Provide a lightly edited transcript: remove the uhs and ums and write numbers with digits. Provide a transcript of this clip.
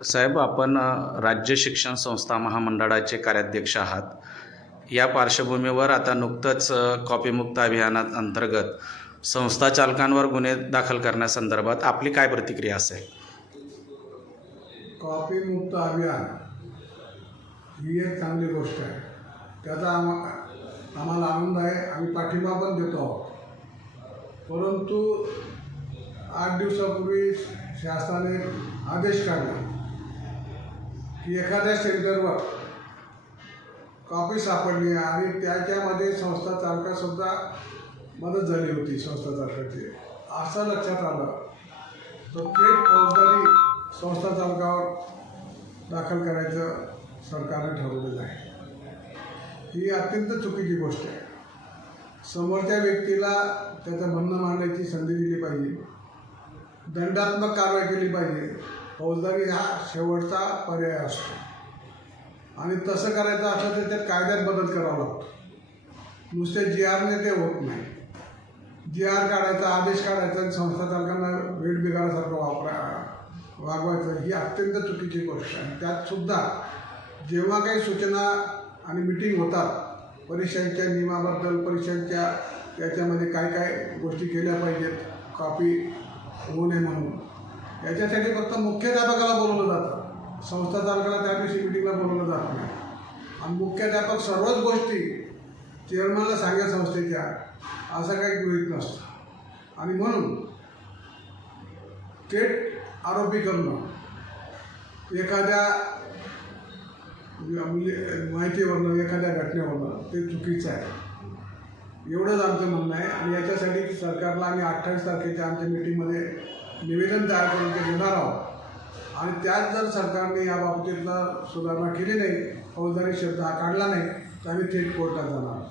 साहेब, आपण राज्य शिक्षण संस्था महामंडळाचे कार्याध्यक्ष आहात. या पार्श्वभूमीवर आता नुकतंच कॉपीमुक्त अभियानात अंतर्गत संस्था चालकांवर गुन्हे दाखल करण्यासंदर्भात आपली काय प्रतिक्रिया असेल? कॉपीमुक्त अभियान ही एक चांगली गोष्ट आहे. त्याचा आम्हाला आनंद आहे. आम्ही पाठिंबा पण देतो आहोत. परंतु 8 दिवसापूर्वी शासनाने आदेश काढला की एखाद्या सेंटरवर कॉपी सापडली आणि त्याच्यामध्ये संस्था चालकासुद्धा मदत झाली होती. संस्था चालकाची असं लक्षात आलं तर थेट फौजदारी संस्था चालकावर दाखल करायचं सरकारने ठरवलेलं आहे. ही अत्यंत चुकीची गोष्ट आहे. समोरच्या व्यक्तीला त्याचं म्हणणं मांडण्याची संधी दिली पाहिजे. दंडात्मक कारवाई केली पाहिजे. फौजदारी हा शेवटचा पर्याय असतो आणि तसं करायचं असलं तर त्यात कायद्यात बदल करावा लागतो. नुसते GRने ते होत नाही. GR काढायचा, आदेश काढायचा आणि संस्था चालकांना वेठबिगारासारखं वागवायचं ही अत्यंत चुकीची गोष्ट आहे. त्यातसुद्धा जेव्हा काही सूचना आणि मिटिंग होतात परीक्षांच्या नियमाबद्दल, परीक्षांच्या याच्यामध्ये काय काय गोष्टी केल्या पाहिजेत कॉपी होऊ नये म्हणून, याच्यासाठी फक्त मुख्याध्यापकाला बोलवलं जातं. संस्था चालकाला त्या दिवशी मिटिंगला बोलवलं जात नाही. आणि मुख्याध्यापक सर्वच गोष्टी चेअरमनला सांगेल संस्थेच्या, असं काही गृहीत नसतं. आणि म्हणून थेट आरोपी करणं एखाद्या माहितीवरनं, एखाद्या घटनेवरनं ते चुकीचं आहे. एवढंच आमचं म्हणणं आहे. आणि याच्यासाठी सरकारला आम्ही 28 तारखेच्या आमच्या मीटिंगमध्ये निवेदन तयार करून ते देणार आहोत. आणि त्यात जर सरकारने या बाबतीतला सुधारणा केली नाही, फौजदारी शब्द हा काढला नाही, तर आम्ही थेट कोर्टात जाणार.